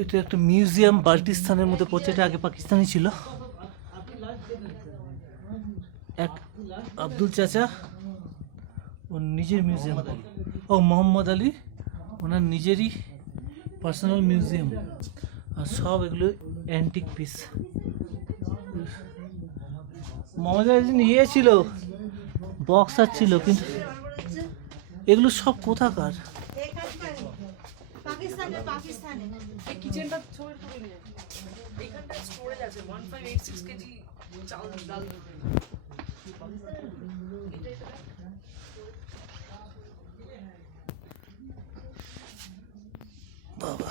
এটা একটা মিউজিয়াম বাল্টিস্তানের মধ্যে পড়ছে। এটা আগে পাকিস্তানি ছিল। এক আব্দুল চাচা ওর নিজের মিউজিয়াম, ও মোহাম্মদ আলী ওনার নিজেরই পার্সোনাল মিউজিয়াম। আর সব এগুলো অ্যান্টিক পিস। মোহাম্মদ আলী ইয়ে ছিল, বক্সার ছিল, কিন্তু এগুলো সব কোথাকার? পাকিস্তানে এই কিচেনটা ছবি তুলে নিয়ে এইখানটা স্টোরেজ আছে 1586 কেজি চাল ডাল। বাবা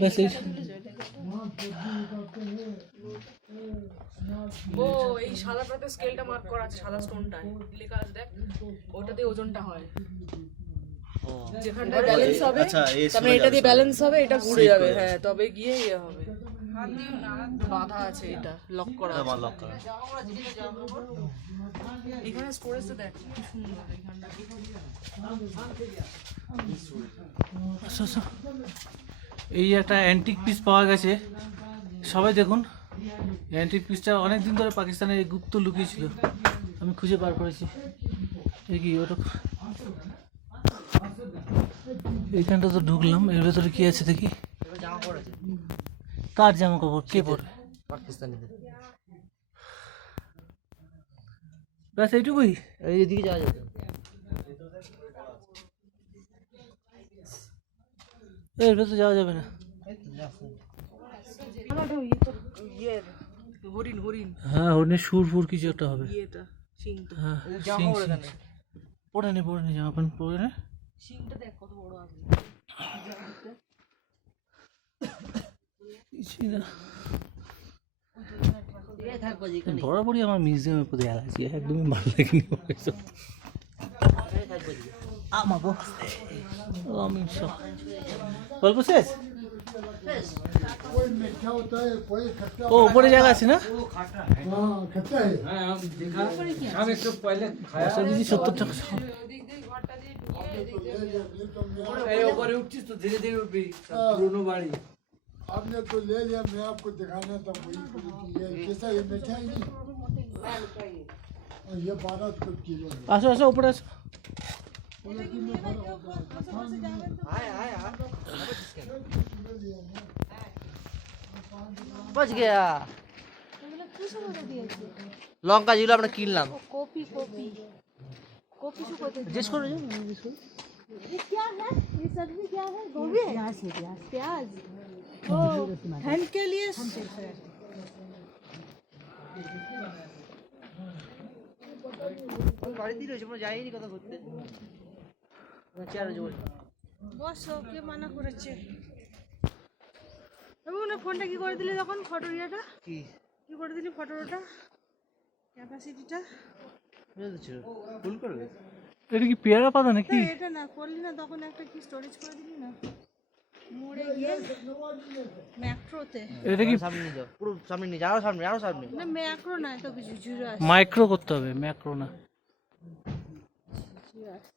बस ও এই সাদাটাতে স্কেলটা মার্ক করা আছে, সাদা স্টোনটায় লেখা আছে দেখ, ওটাতে ওজনটা হয়। যেখানটা ব্যালেন্স হবে, তারপরে এটা দিয়ে ব্যালেন্স হবে, এটা ঘুরে যাবে, হ্যাঁ তবে গিয়ে ইয়ে হবে। বাধা আছে, এটা লক করা আছে। লক করা এখানে স্টোরেজটা দেখ কি সুন্দর এইখানটা। এই একটা অ্যান্টিক পিস পাওয়া গেছে। সবাই দেখুন, অ্যান্টিক পিসটা অনেক দিন ধরে পাকিস্তানের এই গুপ্ত লুকিয়েছিল, আমি খুঁজে বার করেছি। এই কি ওটা, এইখানটা তো ঢুকলাম, এর ভেতরে কি আছে দেখি। কার জামা কাপড়, কে পরে? পাকিস্তানিদের। ব্যাস এইটুকুই? এইদিকে যাওয়া যেত। এর ভেতরে যাওয়া যাবে না। হ্যাঁ হরিণের সুর ফুর কিছু একটা হবে। হ্যাঁ পরে নে জামা প্যান্ট পরে নে। বরাবরই আমার মিউজিয়ামের প্রতি অ্যালার্জি, একদমই ভালো লাগেনি আমাকে। গল্প শেষ? ও উপরে জায়গা আছে না? 70 টাকা। आपने तो ले लिया, मैं आपको दिखाना था वही कैसा ये मिठाई नहीं, ये 12 किलो है। আসো আসো উপরে আসো। बच गया लंका যেগুলো আমরা কিনলাম। कॉपी कॉपी कॉपी से कोते जिस को ये क्या है, ये सब्जी क्या है? गोभी है, प्याज ओ ठंड के लिए। বাড়িতেই রয়েছে, আমরা যাইনি কথা করতে। বস ওকে মানা করেছে। না ফোনটা কি করে দিলি তখন? ফটোর ইয়েটা কি করে দিলি? ফটোটা ক্যাপাসিটিটা ফুল করবে। এটা কি পেয়ারা পাতা নাকি? এটা না করলি না তখন, একটা কি স্টোরেজ করে দিলি না মোড়ে গিয়ে ম্যাক্রোতে। এটা কি সামনে নিয়ে যাও, পুরো সামনে নিয়ে যাও, সামনে আরো সামনে। না ম্যাক্রো না, তো কিছু জিরো আছে, মাইক্রো করতে হবে, ম্যাক্রো না। জিরো আছে।